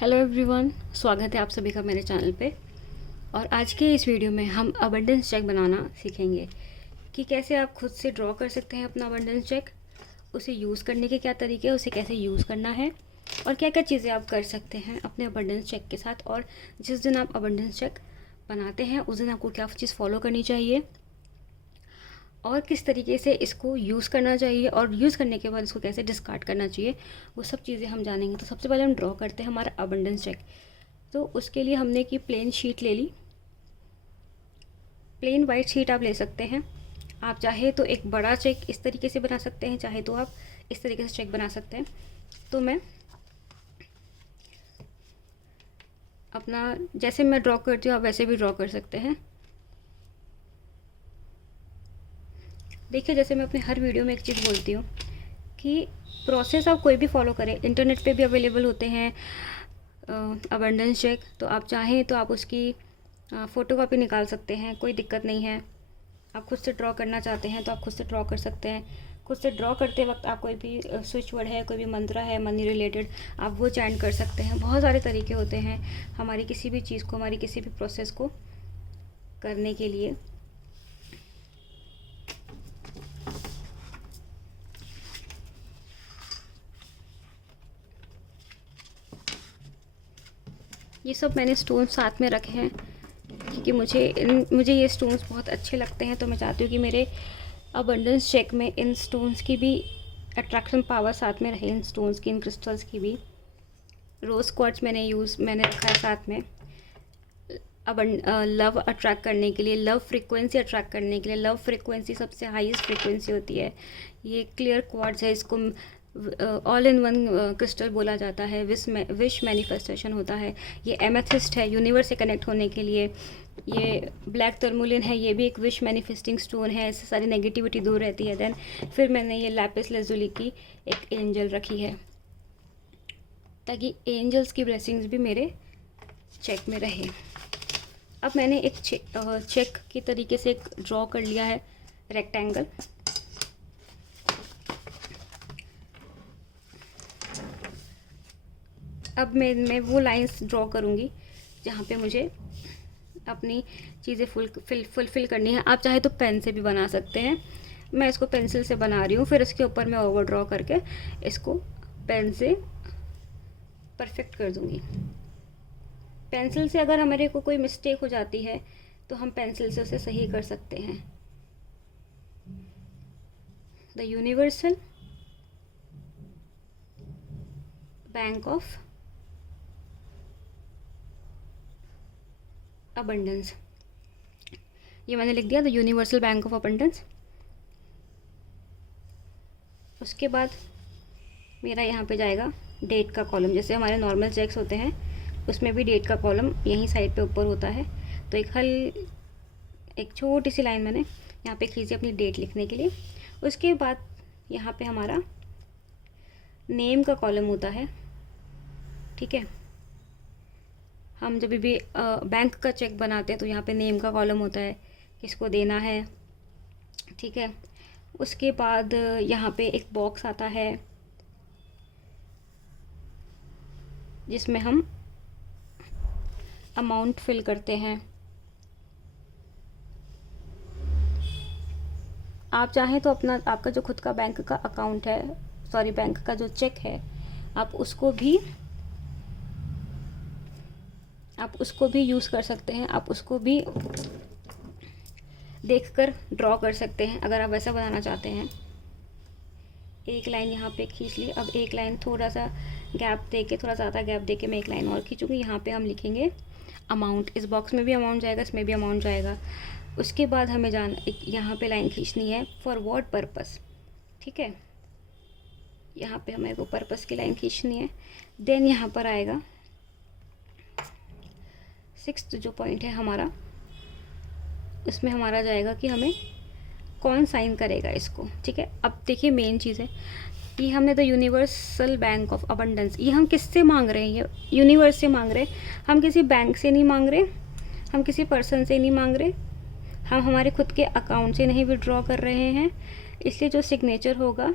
Hello everyone, स्वागत है आप सभी का मेरे चैनल पे। और आज के इस वीडियो में हम अबंडेंस चेक बनाना सीखेंगे कि कैसे आप खुद से ड्रॉ कर सकते हैं अपना अबंडेंस चेक, उसे यूज़ करने के क्या तरीके हैं, उसे कैसे यूज़ करना है और क्या क्या चीज़ें आप कर सकते हैं अपने अबंडेंस चेक के साथ। और जिस दिन आप अबंडेंस चेक बनाते हैं उस दिन आपको क्या चीज़ फॉलो करनी चाहिए और किस तरीके से इसको यूज़ करना चाहिए और यूज़ करने के बाद इसको कैसे डिस्कार्ड करना चाहिए, वो सब चीज़ें हम जानेंगे। तो सबसे पहले हम ड्रॉ करते हैं हमारा अबंडेंस चेक। तो उसके लिए हमने कि प्लेन शीट ले ली। प्लेन वाइट शीट आप ले सकते हैं। आप चाहे तो एक बड़ा चेक इस तरीके से बना सकते हैं, चाहे तो आप इस तरीके से चेक बना सकते हैं। तो मैं अपना जैसे मैं ड्रॉ करती हूँ आप वैसे भी ड्रॉ कर सकते हैं। देखिए, जैसे मैं अपने हर वीडियो में एक चीज़ बोलती हूँ कि प्रोसेस आप कोई भी फॉलो करें, इंटरनेट पे भी अवेलेबल होते हैं अबंडेंस चेक। तो आप चाहें तो आप उसकी फ़ोटो कॉपी निकाल सकते हैं, कोई दिक्कत नहीं है। आप खुद से ड्रॉ करना चाहते हैं तो आप खुद से ड्रॉ कर सकते हैं। खुद से ड्रॉ करते वक्त आप कोई भी स्विच वर्ड है, कोई भी मंत्र है मनी रिलेटेड, आप वो चैंट कर सकते हैं। बहुत सारे तरीके होते हैं हमारी किसी भी चीज़ को, हमारी किसी भी प्रोसेस को करने के लिए। ये सब मैंने स्टोन साथ में रखे हैं क्योंकि मुझे ये स्टोन्स बहुत अच्छे लगते हैं। तो मैं चाहती हूँ कि मेरे अबंडेंस चेक में इन स्टोन्स की भी अट्रैक्शन पावर साथ में रहे, इन स्टोन्स की, इन क्रिस्टल्स की भी। रोज़ क्वार्ट्ज मैंने रखा है साथ में। अब लव अट्रैक्ट करने के लिए, लव फ्रीक्वेंसी अट्रैक्ट करने के लिए। लव फ्रीक्वेंसी सबसे हाईएस्ट फ्रीक्वेंसी होती है। ये क्लियर क्वार्ट्ज है, इसको ऑल इन वन क्रिस्टल बोला जाता है। विश मैनिफेस्टेशन होता है। ये एमेथिस्ट है यूनिवर्स से कनेक्ट होने के लिए। ये ब्लैक टर्मुलिन है, ये भी एक विश मैनिफेस्टिंग स्टोन है, इससे सारी नेगेटिविटी दूर रहती है। देन फिर मैंने ये लैपिस lazuli की एक एंजल रखी है ताकि एंजल्स की ब्लेसिंग्स भी मेरे चेक में रहे। अब मैंने एक चेक की तरीके से एक ड्रॉ कर लिया है रेक्टेंगल। अब मैं वो लाइंस ड्रॉ करूँगी जहाँ पे मुझे अपनी चीज़ें फुलफ़िल करनी है। आप चाहे तो पेन से भी बना सकते हैं। मैं इसको पेंसिल से बना रही हूँ, फिर इसके ऊपर मैं ओवर ड्रॉ करके इसको पेन से परफेक्ट कर दूँगी। पेंसिल से अगर हमारे को कोई मिस्टेक हो जाती है तो हम पेंसिल से उसे सही कर सकते हैं। The universal bank of abundance, ये मैंने लिख दिया, the universal bank of abundance. उसके बाद मेरा यहाँ पे जाएगा डेट का कॉलम। जैसे हमारे नॉर्मल चेक्स होते हैं उसमें भी डेट का कॉलम यहीं साइड पे ऊपर होता है। तो एक छोटी सी लाइन मैंने यहाँ पे खींची अपनी डेट लिखने के लिए। उसके बाद यहाँ पे हमारा नेम का कॉलम होता है। ठीक है, हम जब भी बैंक का चेक बनाते हैं तो यहाँ पे नेम का कॉलम होता है, किसको देना है। ठीक है, उसके बाद यहाँ पे एक बॉक्स आता है जिसमें हम अमाउंट फिल करते हैं। आप चाहें तो आपका जो खुद का बैंक का अकाउंट है, बैंक का जो चेक है, आप उसको भी यूज़ कर सकते हैं। आप उसको भी देखकर ड्रॉ कर सकते हैं अगर आप वैसा बनाना चाहते हैं। एक लाइन यहाँ पे खींच ली। अब एक लाइन थोड़ा सा गैप देके, थोड़ा ज़्यादा गैप देके मैं एक लाइन और खींचूँगी। यहाँ पे हम लिखेंगे अमाउंट। इस बॉक्स में भी अमाउंट जाएगा, इसमें भी अमाउंट जाएगा। उसके बाद हमें यहाँ पे लाइन खींचनी है फॉर व्हाट पर्पस। ठीक है, यहाँ पे हमें वो पर्पस की लाइन खींचनी है। देन यहाँ पर आएगा 6th जो पॉइंट है हमारा, उसमें हमारा जाएगा कि हमें कौन साइन करेगा इसको। ठीक है, अब देखिए मेन चीज़ है कि हमने the universal bank of abundance, ये हम किससे मांग रहे हैं? ये यूनिवर्स से मांग रहे हैं। हम किसी बैंक से नहीं मांग रहे, हम किसी पर्सन से नहीं मांग रहे, हम हमारे खुद के अकाउंट से नहीं विड्रॉ कर रहे हैं। इसलिए जो सिग्नेचर होगा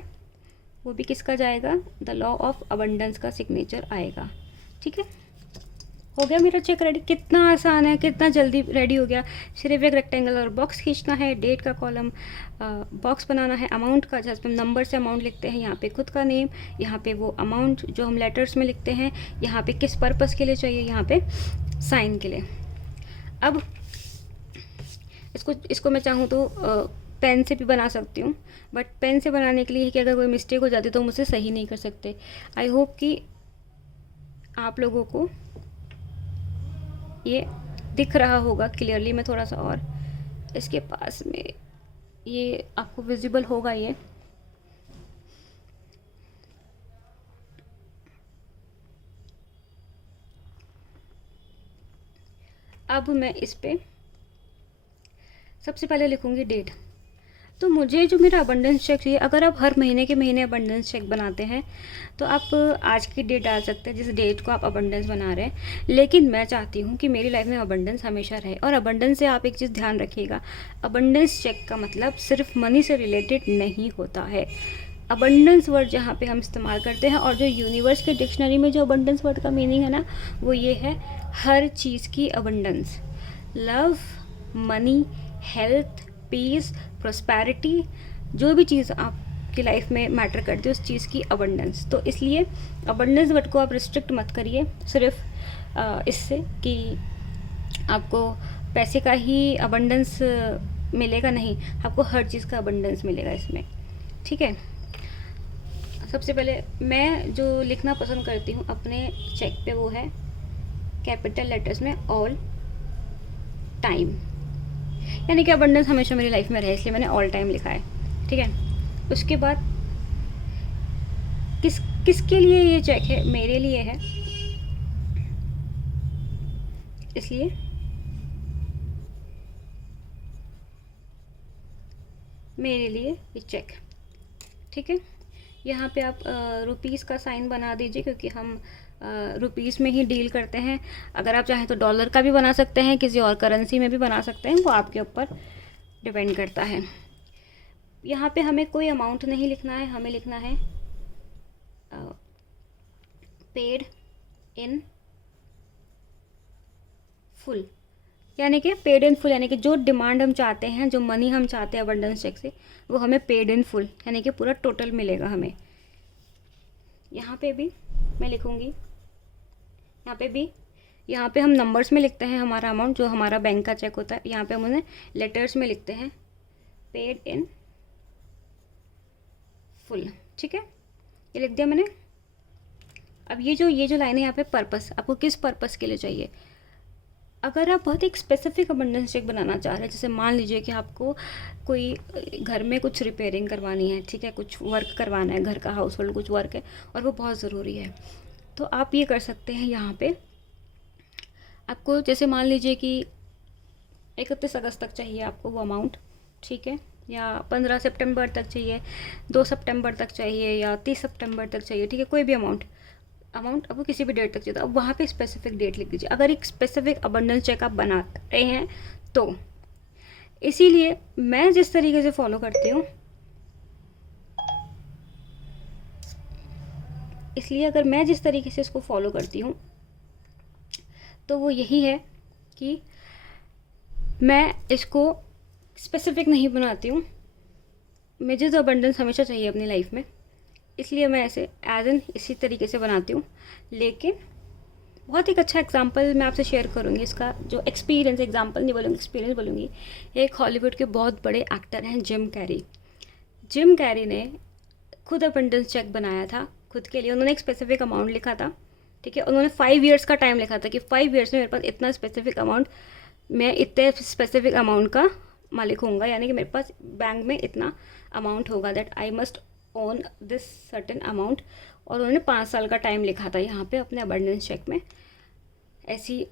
वो भी किसका जाएगा? द लॉ ऑफ अबंडेंस का सिग्नेचर आएगा। ठीक है, हो गया मेरा चेक रेडी। कितना आसान है, कितना जल्दी रेडी हो गया। सिर्फ एक रेक्टेंगल और बॉक्स खींचना है, डेट का कॉलम बॉक्स बनाना है, अमाउंट का जहाँ पे हम नंबर से अमाउंट लिखते हैं, यहाँ पे खुद का नेम, यहाँ पे वो अमाउंट जो हम लेटर्स में लिखते हैं, यहाँ पे किस पर्पज़ के लिए चाहिए, यहाँ पे साइन के लिए। अब इसको मैं चाहूँ तो पेन से भी बना सकती हूँ, बट पेन से बनाने के लिए कि अगर कोई मिस्टेक हो जाती तो मुझसे सही नहीं कर सकते। आई होप कि आप लोगों को ये दिख रहा होगा क्लियरली। मैं थोड़ा सा और इसके पास में, ये आपको विजिबल होगा ये। अब मैं इस पे सबसे पहले लिखूँगी डेट। तो मुझे जो मेरा अबंडेंस चेक चाहिए, अगर आप हर महीने के महीने अबंडेंस चेक बनाते हैं तो आप आज की डेट डाल सकते हैं जिस डेट को आप अबंडेंस बना रहे हैं। लेकिन मैं चाहती हूँ कि मेरी लाइफ में अबंडेंस हमेशा रहे। और अबंडेंस से आप एक चीज़ ध्यान रखिएगा, अबंडेंस चेक का मतलब सिर्फ मनी से रिलेटेड नहीं होता है। अबंडेंस वर्ड जहाँ पे हम इस्तेमाल करते हैं और जो यूनिवर्स के डिक्शनरी में जो अबंडेंस वर्ड का मीनिंग है ना, वो ये है हर चीज़ की abundance. Love, money, health, peace, prosperity, जो भी चीज़ आपकी लाइफ में मैटर करती है उस चीज़ की अबंडेंस। तो इसलिए अबंडेंस वर्ड को आप रिस्ट्रिक्ट मत करिए सिर्फ इससे कि आपको पैसे का ही अबंडेंस मिलेगा, नहीं, आपको हर चीज़ का अबंडेंस मिलेगा इसमें। ठीक है। सबसे पहले मैं जो लिखना पसंद करती हूँ अपने चेक पे वो है कैपिटल लेटर्स में ऑल टाइम, यानी कि अबंडेंस हमेशा मेरी लाइफ में रहे, इसलिए मैंने ऑल टाइम लिखा है। ठीक है। उसके बाद किसके लिए ये चेक है, मेरे लिए है, इसलिए मेरे लिए ये चेक। ठीक है। यहाँ पे आप रुपीस का साइन बना दीजिए क्योंकि हम रुपीस में ही डील करते हैं। अगर आप चाहें तो डॉलर का भी बना सकते हैं, किसी और करेंसी में भी बना सकते हैं, वो आपके ऊपर डिपेंड करता है। यहाँ पे हमें कोई अमाउंट नहीं लिखना है, हमें लिखना है पेड इन फुल, यानी कि पेड इन फुल, यानी कि जो डिमांड हम चाहते हैं, जो मनी हम चाहते हैं अबंडेंस चेक से, वो हमें पेड इन फुल यानी कि पूरा टोटल मिलेगा हमें। यहाँ पे भी मैं लिखूँगी, यहाँ पे हम नंबर्स में लिखते हैं हमारा अमाउंट, जो हमारा बैंक का चेक होता है। यहाँ पे हम उन्हें लेटर्स में लिखते हैं पेड इन फुल। ठीक है, ये लिख दिया मैंने। अब ये जो लाइन है यहाँ पे पर्पस, आपको किस पर्पस के लिए चाहिए। अगर आप बहुत एक स्पेसिफिक अबंडेंस चेक बनाना चाह रहे हैं, जैसे मान लीजिए कि आपको कोई घर में कुछ रिपेयरिंग करवानी है, ठीक है, कुछ वर्क करवाना है, घर का हाउस होल्ड कुछ वर्क है और वो बहुत ज़रूरी है, तो आप ये कर सकते हैं। यहाँ पे आपको जैसे मान लीजिए कि 31 अगस्त तक चाहिए आपको वो अमाउंट, ठीक है, या 15 सितंबर तक चाहिए, 2 सितंबर तक चाहिए, या 30 सितंबर तक चाहिए, ठीक है, कोई भी अमाउंट आपको किसी भी डेट तक चाहिए, तो अब वहाँ पे स्पेसिफिक डेट लिख दीजिए। अगर एक स्पेसिफिक अबंडेंस चेक आप बना रहे हैं तो इसीलिए मैं जिस तरीके से फॉलो करती हूँ, अगर मैं जिस तरीके से इसको फॉलो करती हूँ तो वो यही है कि मैं इसको स्पेसिफिक नहीं बनाती हूँ। मुझे तो अबंडेंस हमेशा चाहिए अपनी लाइफ में, इसलिए मैं ऐसे एज एन इसी तरीके से बनाती हूँ। लेकिन बहुत एक अच्छा एग्जांपल मैं आपसे शेयर करूँगी, इसका जो एक्सपीरियंस, एग्जांपल नहीं बोलूँगी, एक्सपीरियंस बोलूँगी। एक हॉलीवुड के बहुत बड़े एक्टर हैं जिम कैरी। जिम कैरी ने खुद अबंडेंस चेक बनाया था खुद के लिए। उन्होंने एक स्पेसिफिक अमाउंट लिखा था, ठीक है, उन्होंने 5 ईयर्स का टाइम लिखा था कि 5 ईयर्स में मेरे पास इतना स्पेसिफिक अमाउंट, मैं इतने स्पेसिफिक अमाउंट का मालिक होऊंगा, यानी कि मेरे पास बैंक में इतना अमाउंट होगा, that I must own this certain amount. और उन्होंने 5 साल का टाइम लिखा था यहाँ पे अपने अबंडेंस चेक में। ऐसी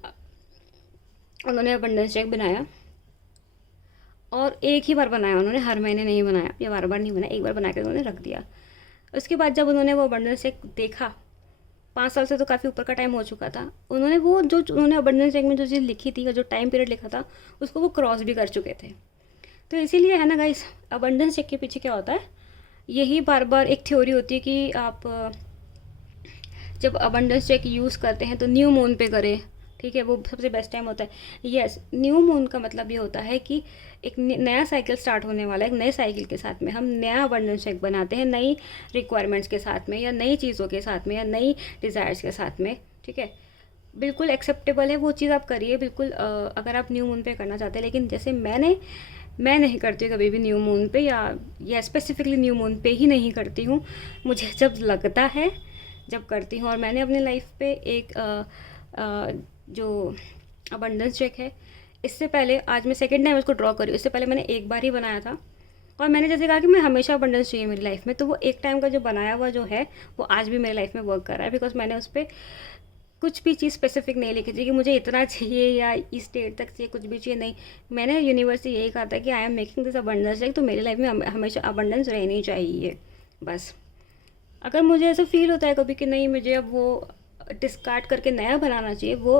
उन्होंने अबंडेंस चेक बनाया और एक ही बार बनाया उन्होंने, हर महीने नहीं बनाया या बार बार नहीं बनाया, एक बार बना के उन्होंने रख दिया। उसके बाद जब उन्होंने वो अबंडेंस चेक देखा, 5 साल से तो काफ़ी ऊपर का टाइम हो चुका था, उन्होंने वो जो उन्होंने अबंडेंस चेक में जो चीज़ लिखी थी, जो टाइम पीरियड लिखा था, उसको वो क्रॉस भी कर चुके थे। तो इसीलिए है ना गाइस, अबंडेंस चेक के पीछे क्या होता है, यही बार बार एक थ्योरी होती है कि आप जब अबंडेंस चेक यूज़ करते हैं तो न्यू मून पे करें, ठीक है, वो सबसे बेस्ट टाइम होता है। यस, न्यू मून का मतलब ये होता है कि एक नया साइकिल स्टार्ट होने वाला है। एक नए साइकिल के साथ में हम नया अबंडेंस चेक बनाते हैं, नई रिक्वायरमेंट्स के साथ में, या नई चीज़ों के साथ में, या नई डिज़ायर्स के साथ में। ठीक है, बिल्कुल एक्सेप्टेबल है, वो चीज़ आप करिए बिल्कुल, अगर आप न्यू मून पे करना चाहते हैं। लेकिन जैसे मैं नहीं करती कभी भी न्यू मून पे, या स्पेसिफिकली न्यू मून पे ही नहीं करती हूँ। मुझे जब लगता है जब करती हूँ। और मैंने अपने लाइफ पे एक जो अबंडेंस चेक है, इससे पहले आज मैं सेकंड टाइम उसको ड्रॉ करी। इससे पहले मैंने एक बार ही बनाया था, और मैंने जैसे कहा कि मैं हमेशा अबंडेंस चाहिए मेरी लाइफ में, तो वो एक टाइम का जो बनाया हुआ जो है वो आज भी मेरी लाइफ में वर्क कर रहा है। बिकॉज मैंने उस पर कुछ भी चीज़ स्पेसिफिक नहीं लिखी थी कि मुझे इतना चाहिए या इस डेट तक चाहिए, कुछ भी चाहिए नहीं। मैंने यूनिवर्स से यही कहा था कि I am making this abundance check, तो मेरी लाइफ में हमेशा अबंडेंस रहनी चाहिए बस। अगर मुझे ऐसा फील होता है कभी कि नहीं, मुझे अब वो डिस्कार्ड करके नया बनाना चाहिए, वो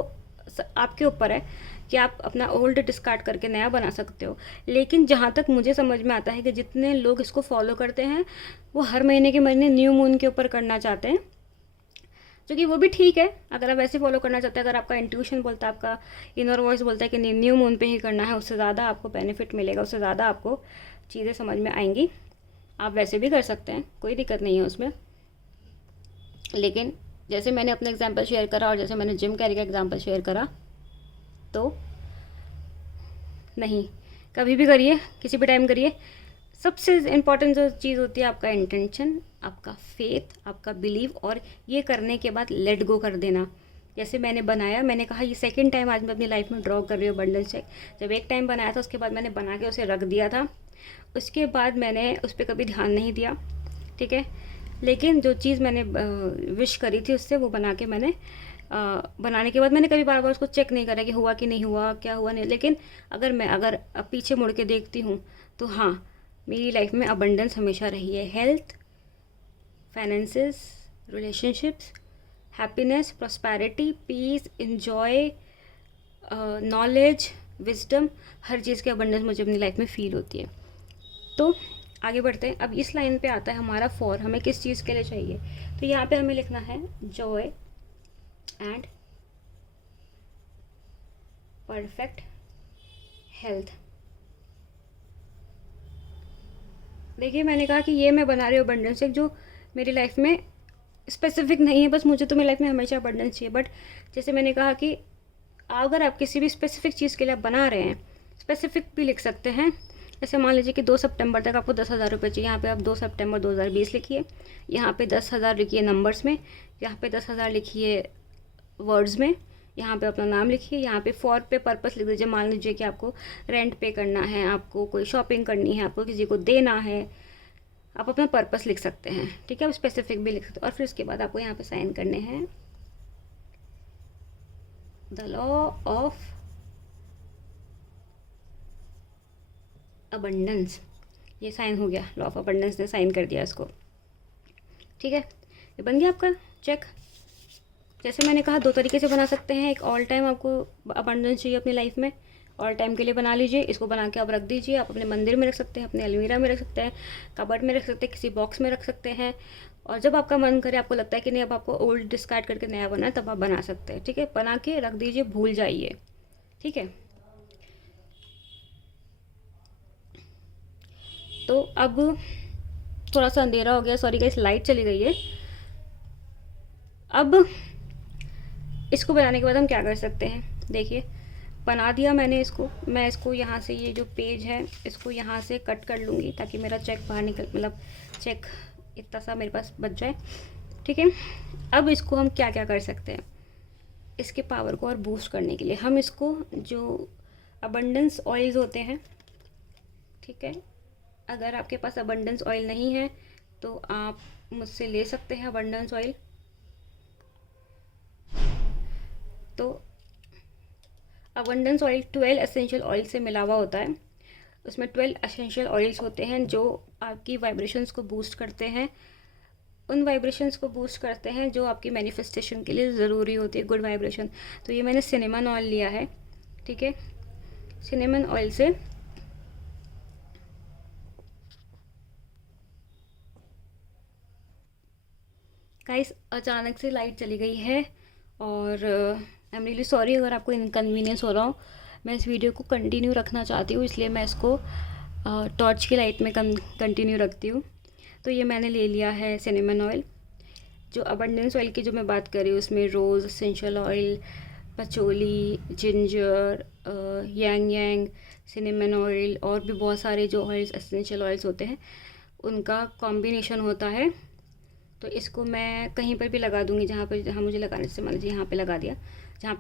आपके ऊपर है कि आप अपना ओल्ड डिस्कार्ड करके नया बना सकते हो। लेकिन जहाँ तक मुझे समझ में आता है कि जितने लोग इसको फॉलो करते हैं वो हर महीने के महीने न्यू मून के ऊपर करना चाहते हैं, जो कि वो भी ठीक है। अगर आप ऐसे फॉलो करना चाहते हैं, अगर आपका इंट्यूशन बोलता है, आपका इनर वॉइस बोलता है कि न्यू मून पे ही करना है, उससे ज़्यादा आपको बेनिफिट मिलेगा, उससे ज़्यादा आपको चीज़ें समझ में आएंगी, आप वैसे भी कर सकते हैं, कोई दिक्कत नहीं है उसमें। लेकिन जैसे मैंने अपना एग्जांपल शेयर करा और जैसे मैंने जिम कैरी का एग्जांपल शेयर करा, तो नहीं, कभी भी करिए, किसी भी टाइम करिए। सबसे इम्पॉर्टेंट जो चीज़ होती है आपका इंटेंशन, आपका फेथ, आपका बिलीव, और ये करने के बाद लेट गो कर देना। जैसे मैंने बनाया, मैंने कहा ये सेकंड टाइम आज मैं अपनी लाइफ में ड्रॉ कर रही हूँ बंडल चेक। जब एक टाइम बनाया था उसके बाद मैंने बना के उसे रख दिया था, उसके बाद मैंने उस पर कभी ध्यान नहीं दिया। ठीक है, लेकिन जो चीज़ मैंने विश करी थी उससे वो बना के मैंने बनाने के बाद मैंने कभी बार बार उसको चेक नहीं करा कि हुआ कि नहीं हुआ, क्या हुआ नहीं। लेकिन अगर अब पीछे मुड़ के देखती हूँ तो हाँ, मेरी लाइफ में अबंडेंस हमेशा रही है। Health, finances, relationships, happiness, prosperity, peace, enjoy, knowledge, wisdom, हर चीज़ की अबंडेंस मुझे अपनी लाइफ में फ़ील होती है। तो आगे बढ़ते हैं। अब इस लाइन पे आता है हमारा फॉर, हमें किस चीज़ के लिए चाहिए। तो यहाँ पे हमें लिखना है जॉय एंड परफेक्ट हेल्थ। देखिए, मैंने कहा कि ये मैं बना रही हूँ अबंडेंस चेक, जो मेरी लाइफ में स्पेसिफिक नहीं है, बस मुझे तो मेरी लाइफ में हमेशा अबंडेंस चाहिए। बट जैसे मैंने कहा कि अगर आप किसी भी स्पेसिफिक चीज़ के लिए आप बना रहे हैं, स्पेसिफिक भी लिख सकते हैं। जैसे मान लीजिए कि 2 सितंबर तक आपको 10,000 रुपये चाहिए, यहाँ पे आप 2 सितंबर 2020 लिखिए, यहाँ पे 10,000 लिखिए नंबर्स में, यहाँ पे 10,000 लिखिए वर्ड्स में, यहाँ पे अपना नाम लिखिए, यहाँ पे फॉर पे पर्पस लिख दीजिए। मान लीजिए कि आपको रेंट पे करना है, आपको कोई शॉपिंग करनी है, आपको किसी को देना है, आप अपना पर्पस लिख सकते हैं। ठीक है, आप स्पेसिफिक भी लिख सकते हैं। और फिर उसके बाद आपको यहाँ पे साइन करने हैं द लॉ ऑफ अबंडेंस। ये साइन हो गया, लॉ ऑफ अबंडेंस ने साइन कर दिया इसको। ठीक है, ये बन गया आपका चेक। जैसे मैंने कहा 2 तरीके से बना सकते हैं। एक ऑल टाइम आपको अबंडेंस चाहिए अपनी लाइफ में, ऑल टाइम के लिए बना लीजिए। इसको बना के आप रख दीजिए, आप अपने मंदिर में रख सकते हैं, अपने अलमीरा में रख सकते हैं, कबर्ड में रख सकते हैं, किसी बॉक्स में रख सकते हैं। और जब आपका मन करे, आपको लगता है कि नहीं अब आपको ओल्ड डिस्कार्ड करके नया बना है, तब आप बना सकते हैं। ठीक है, बना के रख दीजिए, भूल जाइए। ठीक है, तो अब थोड़ा सा अंधेरा हो गया, सॉरी गाइस, लाइट चली गई है। अब इसको बनाने के बाद हम क्या कर सकते हैं, देखिए बना दिया मैंने इसको। मैं इसको यहाँ से, ये जो पेज है इसको यहाँ से कट कर लूँगी ताकि मेरा चेक बाहर निकल, मतलब चेक इतना सा मेरे पास बच जाए। ठीक है, अब इसको हम क्या क्या कर सकते हैं इसके पावर को और बूस्ट करने के लिए। हम इसको, जो अबंडेंस ऑयल्स होते हैं, ठीक है, अगर आपके पास अबंडेंस ऑयल नहीं है तो आप मुझसे ले सकते हैं अबंडेंस ऑयल। तो अबंडेंस ऑयल 12 एसेंशियल ऑयल से मिला हुआ होता है। उसमें 12 एसेंशियल ऑयल्स होते हैं जो आपकी वाइब्रेशंस को बूस्ट करते हैं, उन वाइब्रेशंस को बूस्ट करते हैं जो आपकी मैनिफेस्टेशन के लिए ज़रूरी होती है, गुड वाइब्रेशन। तो ये मैंने सिनेमन ऑयल लिया है। ठीक है, सिनेमन ऑयल से गाइस अचानक से लाइट चली गई है और आई एम रियली सॉरी अगर आपको इनकन्वीनियंस हो रहा हो। मैं इस वीडियो को कंटिन्यू रखना चाहती हूँ, इसलिए मैं इसको टॉर्च की लाइट में कंटिन्यू रखती हूँ। तो ये मैंने ले लिया है सिनेमन ऑयल। जो अबंडेंस ऑयल की जो मैं बात कर रही हूँ उसमें रोज़ एसेंशियल ऑयल, पचोली, जिंजर, यांग यांग, सिनेमन ऑयल और भी बहुत सारे जो ऑयल्स एसेंशियल ऑयल्स होते हैं उनका कॉम्बिनेशन होता है। तो इसको मैं कहीं पर भी लगा दूँगी, जहाँ मुझे लगाने से, मान लीजिए यहाँ पे लगा दिया, जहाँ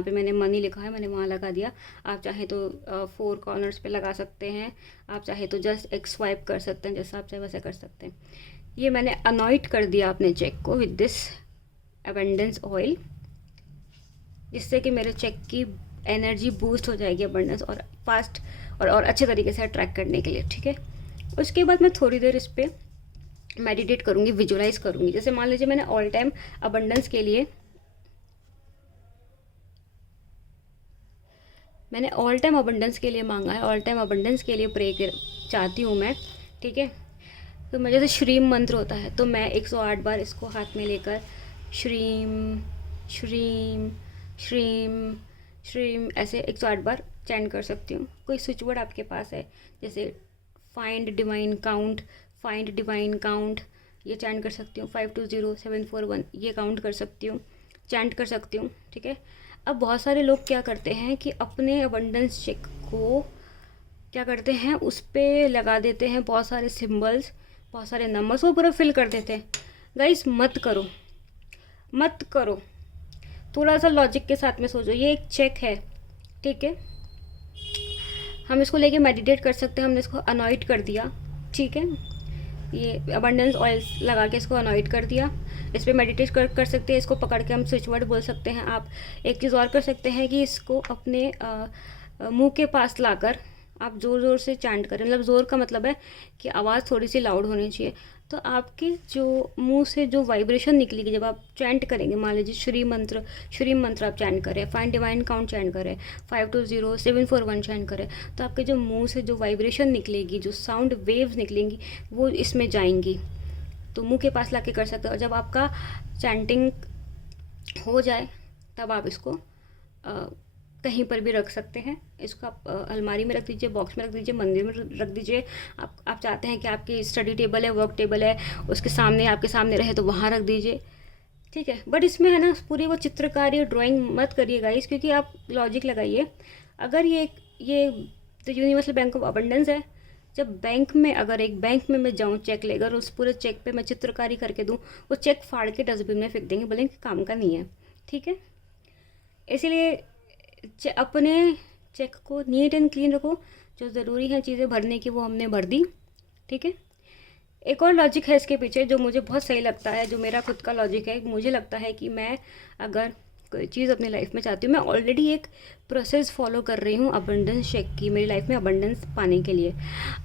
पे मैंने मनी लिखा है मैंने वहाँ लगा दिया। आप चाहे तो 4 कॉर्नर्स पे लगा सकते हैं, आप चाहे तो जस्ट एक स्वाइप कर सकते हैं, जैसा आप चाहे वैसे कर सकते हैं। ये मैंने अनॉइंट कर दिया अपने चेक को विद दिस अबंडेंस ऑयल, जिससे कि मेरे चेक की एनर्जी बूस्ट हो जाएगी अबंडेंस और फास्ट और अच्छे तरीके से अट्रैक्ट करने के लिए, ठीक है। उसके बाद मैं थोड़ी देर इस पर मेडिटेट करूँगी, विजुलाइज करूँगी। जैसे मान लीजिए मैंने ऑल टाइम अबंडेंस के लिए मांगा है, ऑल टाइम अबंडेंस के लिए प्रे चाहती हूँ मैं, ठीक है। तो मैं जैसे श्रीम मंत्र होता है तो मैं 108 बार इसको हाथ में लेकर श्रीम श्रीम श्रीम श्रीम ऐसे 108 बार चैंट कर सकती हूँ। कोई स्विच वर्ड आपके पास है, जैसे फाइंड डिवाइन काउंट, ये चैंट कर सकती हूँ। 520741 ये काउंट कर सकती हूँ, चैंट कर सकती हूँ, ठीक है। अब बहुत सारे लोग क्या करते हैं कि अपने अबंडेंस चेक को क्या करते हैं, उस पर लगा देते हैं बहुत सारे सिम्बल्स, बहुत सारे नंबर्स, वो पूरा फिल कर देते हैं। गाइस मत करो, थोड़ा सा लॉजिक के साथ में सोचो। ये एक चेक है, ठीक है, हम इसको लेके मेडिटेट कर सकते हैं। हमने इसको अनॉइंट कर दिया, ठीक है, ये अबंडेंस ऑयल लगा के इसको अनॉइंट कर दिया। इस पर मेडिटेट कर सकते हैं, इसको पकड़ के हम स्विच वर्ड बोल सकते हैं। आप एक चीज़ और कर सकते हैं कि इसको अपने मुंह के पास लाकर आप ज़ोर ज़ोर से चैंट करें। मतलब ज़ोर का मतलब है कि आवाज़ थोड़ी सी लाउड होनी चाहिए। तो आपके जो मुंह से जो वाइब्रेशन निकलेगी जब आप चैंट करेंगे, मान लीजिए श्रीम मंत्र आप चैंट करें, फाइंड डिवाइन काउंट चैंट करें, 520741 चैंट करें, तो आपके जो मुंह से जो वाइब्रेशन निकलेगी, जो साउंड वेव्स निकलेंगी, वो इसमें जाएंगी। तो मुंह के पास लाके कर सकते हो। और जब आपका चैंटिंग हो जाए तब आप इसको कहीं पर भी रख सकते हैं। इसको आप अलमारी में रख दीजिए, बॉक्स में रख दीजिए, मंदिर में रख दीजिए। आप चाहते हैं कि आपकी स्टडी टेबल है, वर्क टेबल है, उसके सामने आपके सामने रहे तो वहाँ रख दीजिए, ठीक है। बट इसमें है ना पूरी वो चित्रकारी ड्राइंग मत करिएगा इस, क्योंकि आप लॉजिक लगाइए। अगर ये तो यूनिवर्सल बैंक ऑफ अबंडेंस है। जब अगर एक बैंक में मैं जाऊँ चेक लेकर, उस पूरे चेक पे मैं चित्रकारी करके दूँ, वो चेक फाड़ के डस्टबिन में फेंक देंगे, बोलेंगे काम का नहीं है, ठीक है। इसीलिए अपने चेक को नीट एंड क्लीन रखो। जो ज़रूरी है चीज़ें भरने की वो हमने भर दी, ठीक है। एक और लॉजिक है इसके पीछे जो मुझे बहुत सही लगता है, जो मेरा खुद का लॉजिक है। मुझे लगता है कि मैं अगर कोई चीज़ अपनी लाइफ में चाहती हूँ, मैं ऑलरेडी एक प्रोसेस फॉलो कर रही हूँ अबंडेंस चेक की, मेरी लाइफ में अबंडेंस पाने के लिए।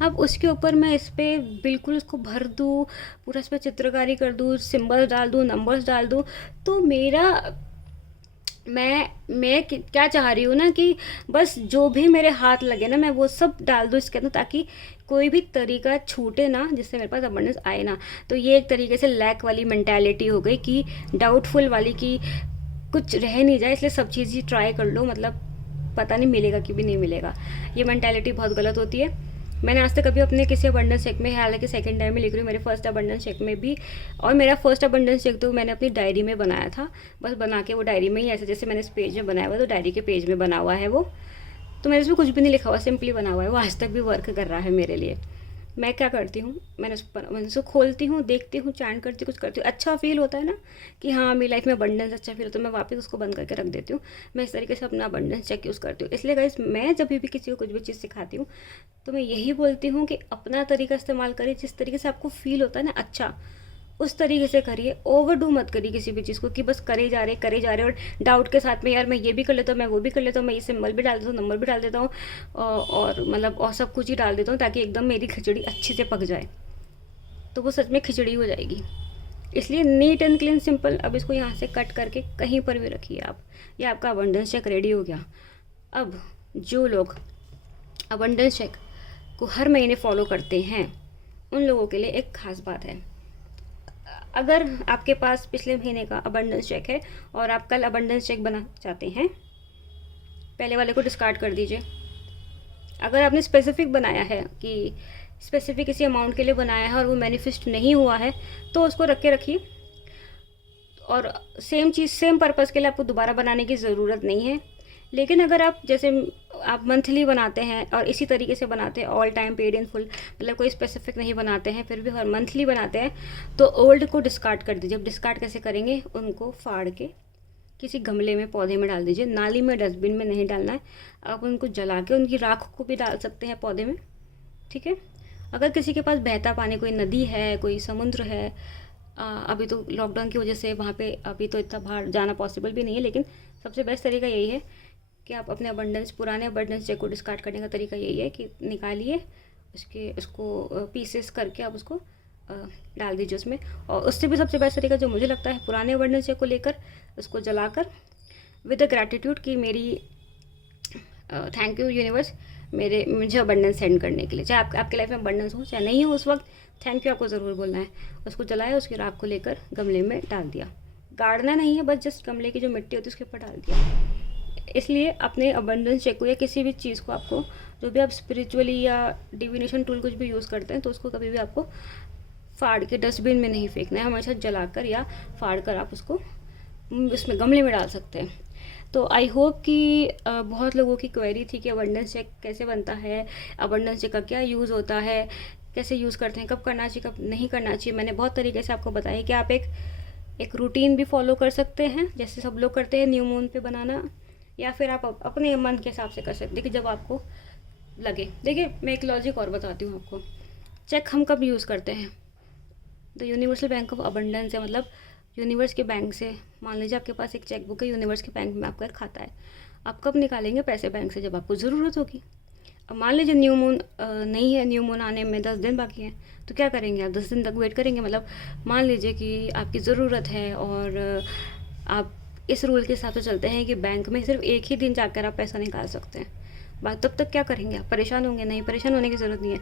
अब उसके ऊपर मैं इस पर बिल्कुल उसको भर दूँ, पूरा इस पर चित्रकारी कर दूँ, सिम्बल्स डाल दूँ, नंबर्स डाल दूँ, तो मैं क्या चाह रही हूँ ना कि बस जो भी मेरे हाथ लगे ना मैं वो सब डाल दूँ इसके अंदर, ताकि कोई भी तरीका छूटे ना जिससे मेरे पास अबंडेंस आए ना। तो ये एक तरीके से लैक वाली मेंटालिटी हो गई, कि डाउटफुल वाली, कि कुछ रह नहीं जाए, इसलिए सब चीज़ ही ट्राई कर लो, मतलब पता नहीं मिलेगा कि भी नहीं मिलेगा। ये मेंटालिटी बहुत गलत होती है। मैंने आज तक कभी अपने किसी अबंडेंस चेक में, हालांकि सेकंड टाइम में लिख रही हूँ, मेरे फर्स्ट अबंडेंस चेक में भी, और मेरा फर्स्ट अबंडेंस चेक तो मैंने अपनी डायरी में बनाया था, बस बना के वो डायरी में ही ऐसे जैसे मैंने इस पेज में बनाया हुआ, तो डायरी के पेज में बना हुआ है वो, तो मैंने इसमें कुछ भी नहीं लिखा हुआ, सिंपली बना हुआ है। वो आज तक भी वर्क कर रहा है मेरे लिए। मैं क्या करती हूँ, मैंने उसको खोलती हूँ, देखती हूँ, चैंट करती हूँ, कुछ करती हूँ, अच्छा फील होता है ना कि हाँ मेरी लाइफ में अबंडेंस अच्छा फील होता है, मैं वापस उसको बंद करके रख देती हूँ। मैं इस तरीके से अपना अबंडेंस चेक यूज़ करती हूँ। इसलिए गाइस मैं जब भी किसी को कुछ भी चीज़ सिखाती हूँ तो मैं यही बोलती हूँ कि अपना तरीका इस्तेमाल करिए, जिस तरीके से आपको फील होता है ना अच्छा, उस तरीके से करिए। ओवरडू मत करिए किसी भी चीज़ को कि बस करे जा रहे और डाउट के साथ में, यार मैं ये भी कर लेता हूँ, मैं वो भी कर लेता हूँ, मैं ये सिंबल भी डाल देता हूँ, नंबर भी डाल देता हूँ, और मतलब और सब कुछ ही डाल देता हूँ ताकि एकदम मेरी खिचड़ी अच्छे से पक जाए, तो वो सच में खिचड़ी हो जाएगी। इसलिए नीट एंड क्लीन सिंपल। अब इसको यहाँ से कट करके कहीं पर भी रखिए आप, ये आपका अबंडेंस चेक रेडी हो गया। अब जो लोग अबंडेंस चेक को हर महीने फॉलो करते हैं उन लोगों के लिए एक ख़ास बात है। अगर आपके पास पिछले महीने का अबंडेंस चेक है और आप कल अबंडेंस चेक बनाना चाहते हैं, पहले वाले को डिस्कार्ड कर दीजिए। अगर आपने स्पेसिफिक बनाया है कि स्पेसिफिक किसी अमाउंट के लिए बनाया है और वो मैनिफेस्ट नहीं हुआ है, तो उसको रख के रखिए। और सेम चीज़ सेम पर्पज़ के लिए आपको दोबारा बनाने की ज़रूरत नहीं है। लेकिन अगर आप जैसे आप मंथली बनाते हैं और इसी तरीके से बनाते हैं, all time paid in full, मतलब कोई स्पेसिफिक नहीं बनाते हैं, फिर भी हर मंथली बनाते हैं, तो ओल्ड को डिस्कार्ड कर दीजिए। अब डिस्कार्ड कैसे करेंगे? उनको फाड़ के किसी गमले में, पौधे में डाल दीजिए। नाली में, डस्टबिन में नहीं डालना है। आप उनको जला के उनकी राख को भी डाल सकते हैं पौधे में, ठीक है। अगर किसी के पास बहता पानी, कोई नदी है, कोई समुद्र है, अभी तो लॉकडाउन की वजह से वहाँ पे अभी तो इतना बाहर जाना पॉसिबल भी नहीं है, लेकिन सबसे बेस्ट तरीका यही है कि आप अपने अबंडेंस, पुराने अबंडेंस चेक को डिस्कार्ड करने का तरीका यही है कि निकालिए उसको पीसेस करके आप उसको डाल दीजिए उसमें। और उससे भी सबसे बेस्ट तरीका जो मुझे लगता है, पुराने अबंडेंस चेक को लेकर उसको जलाकर विद अ ग्रैटिट्यूड कि मेरी थैंक यू यूनिवर्स मुझे अबंडेंस सेंड करने के लिए। चाहे आपके लाइफ में अबंडेंस हो चाहे नहीं हो, उस वक्त थैंक यू आपको ज़रूर बोलना है। उसको जलाया, उसकी राख को लेकर गमले में डाल दिया। गाड़ना नहीं है, बस जस्ट गमले की जो मिट्टी होती है उसके ऊपर डाल दिया। इसलिए अपने अबंडेंस चेक को या किसी भी चीज़ को आपको, जो भी आप स्पिरिचुअली या डिविनेशन टूल कुछ भी यूज़ करते हैं, तो उसको कभी भी आपको फाड़ के डस्टबिन में नहीं फेंकना है। हमेशा जलाकर या फाड़ कर आप उसको उसमें गमले में डाल सकते हैं। तो आई होप कि बहुत लोगों की क्वेरी थी कि अबंडेंस चेक कैसे बनता है, अबंडेंस चेक का क्या यूज़ होता है, कैसे यूज़ करते हैं, कब करना चाहिए, कब नहीं करना चाहिए। मैंने बहुत तरीके से आपको बताया कि आप एक रूटीन भी फॉलो कर सकते हैं, जैसे सब लोग करते हैं न्यू मून पे बनाना, या फिर आप अपने मन के हिसाब से कर सकते हैं कि जब आपको लगे। देखिए, मैं एक लॉजिक और बताती हूँ आपको। चेक हम कब यूज़ करते हैं? The universal bank of abundance है, मतलब यूनिवर्स के बैंक से। मान लीजिए आपके पास एक चेक बुक है, यूनिवर्स के बैंक में आपका एक खाता है। आप कब निकालेंगे पैसे बैंक से? जब आपको ज़रूरत होगी। अब मान लीजिए न्यू मून नहीं है, न्यू मून आने में 10 दिन बाकी हैं, तो क्या करेंगे आप? 10 दिन तक वेट करेंगे? मतलब मान लीजिए कि आपकी ज़रूरत है और आप इस रूल के हिसाब से चलते हैं कि बैंक में सिर्फ एक ही दिन जाकर आप पैसा निकाल सकते हैं। बात तब तक क्या करेंगे आप? परेशान होंगे? नहीं, परेशान होने की ज़रूरत नहीं है।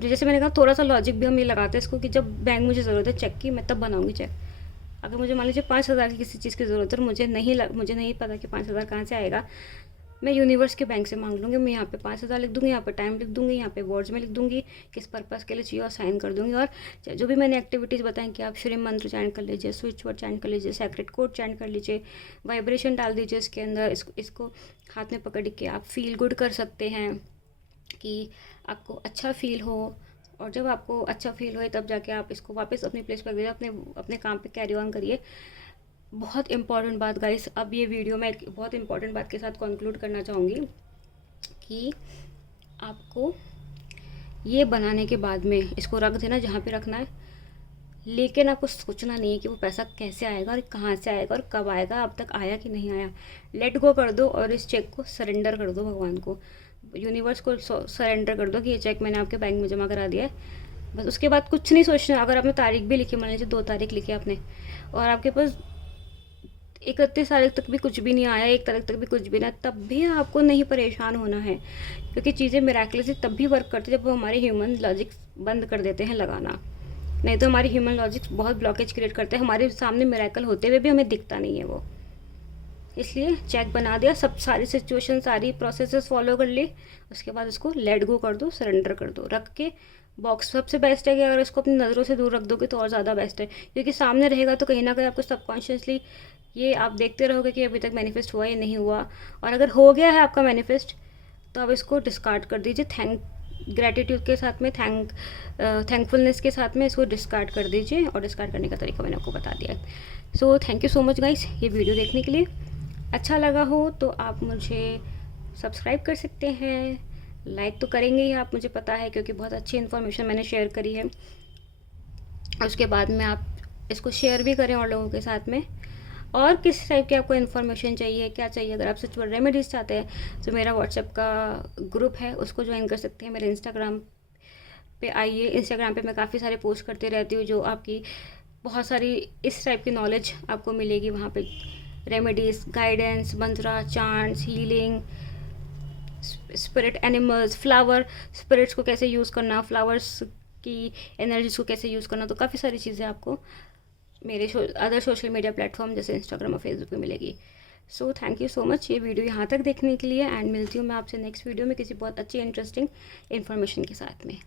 जैसे मैंने कहा, थोड़ा सा लॉजिक भी हम ये लगाते हैं इसको कि जब बैंक मुझे ज़रूरत है चेक की, मैं तब बनाऊंगी चेक। अगर मुझे मान लीजिए 5,000 की किसी चीज़ की ज़रूरत है, मुझे नहीं पता कि 5,000 कहाँ से आएगा, मैं यूनिवर्स के बैंक से मांग लूँगी। मैं यहाँ पे 5,000 लिख दूँगी, यहाँ पे टाइम लिख दूँगी, यहाँ पे वर्ड्स में लिख दूँगी किस पर्पज़ के लिए चाहिए और साइन कर दूँगी। और जो भी मैंने एक्टिविटीज़ बताएं कि आप श्री मंत्र चैंट कर लीजिए, स्विच वर्ड चैंट कर लीजिए, सेक्रेट कोड चैंट कर लीजिए, वाइब्रेशन डाल दीजिए इसके अंदर, इसको हाथ में पकड़ के आप फील गुड कर सकते हैं कि आपको अच्छा फील हो। और जब आपको अच्छा फील होए तब जाके आप इसको वापस अपनी प्लेस पर दीजिए, अपने काम पे कैरी ऑन करिए। बहुत इंपॉर्टेंट बात गाइस, अब ये वीडियो मैं एक बहुत इंपॉर्टेंट बात के साथ कंक्लूड करना चाहूँगी कि आपको ये बनाने के बाद में इसको रख देना जहाँ पे रखना है, लेकिन आपको सोचना नहीं है कि वो पैसा कैसे आएगा और कहाँ से आएगा और कब आएगा, अब तक आया कि नहीं आया। लेट गो कर दो और इस चेक को सरेंडर कर दो भगवान को, यूनिवर्स को सरेंडर कर दो कि ये चेक मैंने आपके बैंक में जमा करा दिया है। बस उसके बाद कुछ नहीं सोचना। अगर आपने तारीख भी लिखी, मान लीजिए 2 तारीख लिखी आपने, और आपके पास 31 तारीख तक भी कुछ भी नहीं आया, 1 तारीख तक भी कुछ भी ना, तब भी आपको नहीं परेशान होना है, क्योंकि चीज़ें मिराकुलसली तब भी वर्क करती है जब वो हमारे ह्यूमन लॉजिक बंद कर देते हैं लगाना। नहीं तो हमारे ह्यूमन लॉजिक बहुत ब्लॉकेज क्रिएट करते हैं, हमारे सामने मिराकल होते हुए भी हमें दिखता नहीं है वो। इसलिए चेक बना दिया, सब सारी सिचुएशन, सारी प्रोसेसेस फॉलो कर ली, उसके बाद उसको लेट गो कर दो, सरेंडर कर दो, रख के बॉक्स। सबसे बेस्ट है कि अगर इसको अपनी नज़रों से दूर रख दोगे तो और ज़्यादा बेस्ट है, क्योंकि सामने रहेगा तो कहीं ना कहीं आपको सबकॉन्शियसली ये आप देखते रहोगे कि अभी तक मैनिफेस्ट हुआ या नहीं हुआ। और अगर हो गया है आपका मैनिफेस्ट तो आप इसको डिस्कार्ड कर दीजिए, ग्रेटिट्यूड के साथ में, थैंकफुलनेस के साथ में इसको डिस्कार्ड कर दीजिए। और डिस्कार्ड करने का तरीका मैंने आपको बता दिया है। So thank you so much guys ये वीडियो देखने के लिए। अच्छा लगा हो तो आप मुझे सब्सक्राइब कर सकते हैं, लाइक तो करेंगे ही आप, मुझे पता है, क्योंकि बहुत अच्छी इन्फॉर्मेशन मैंने शेयर करी है। उसके बाद में आप इसको शेयर भी करें और लोगों के साथ में। और किस टाइप की आपको इन्फॉर्मेशन चाहिए, क्या चाहिए, अगर आप स्पिरिचुअल रेमेडीज़ चाहते हैं तो मेरा व्हाट्सएप का ग्रुप है, उसको ज्वाइन कर सकते हैं। मेरे इंस्टाग्राम पे आइए, इंस्टाग्राम पे मैं काफ़ी सारे पोस्ट करती रहती हूँ, जो आपकी बहुत सारी इस टाइप की नॉलेज आपको मिलेगी वहाँ पे। Remedies, guidance, mantra, chants, healing, spirit animals, flower, spirits को कैसे यूज़ करना, फ्लावर्स की एनर्जीज़ को कैसे यूज़ करना, तो काफ़ी सारी चीज़ें आपको मेरे अदर सोशल मीडिया प्लेटफॉर्म जैसे इंस्टाग्राम और फेसबुक पे मिलेगी। So thank you so much ये वीडियो यहाँ तक देखने के लिए, एंड मिलती हूँ मैं आपसे नेक्स्ट वीडियो में किसी बहुत अच्छी इंटरेस्टिंग इन्फॉर्मेशन के साथ में।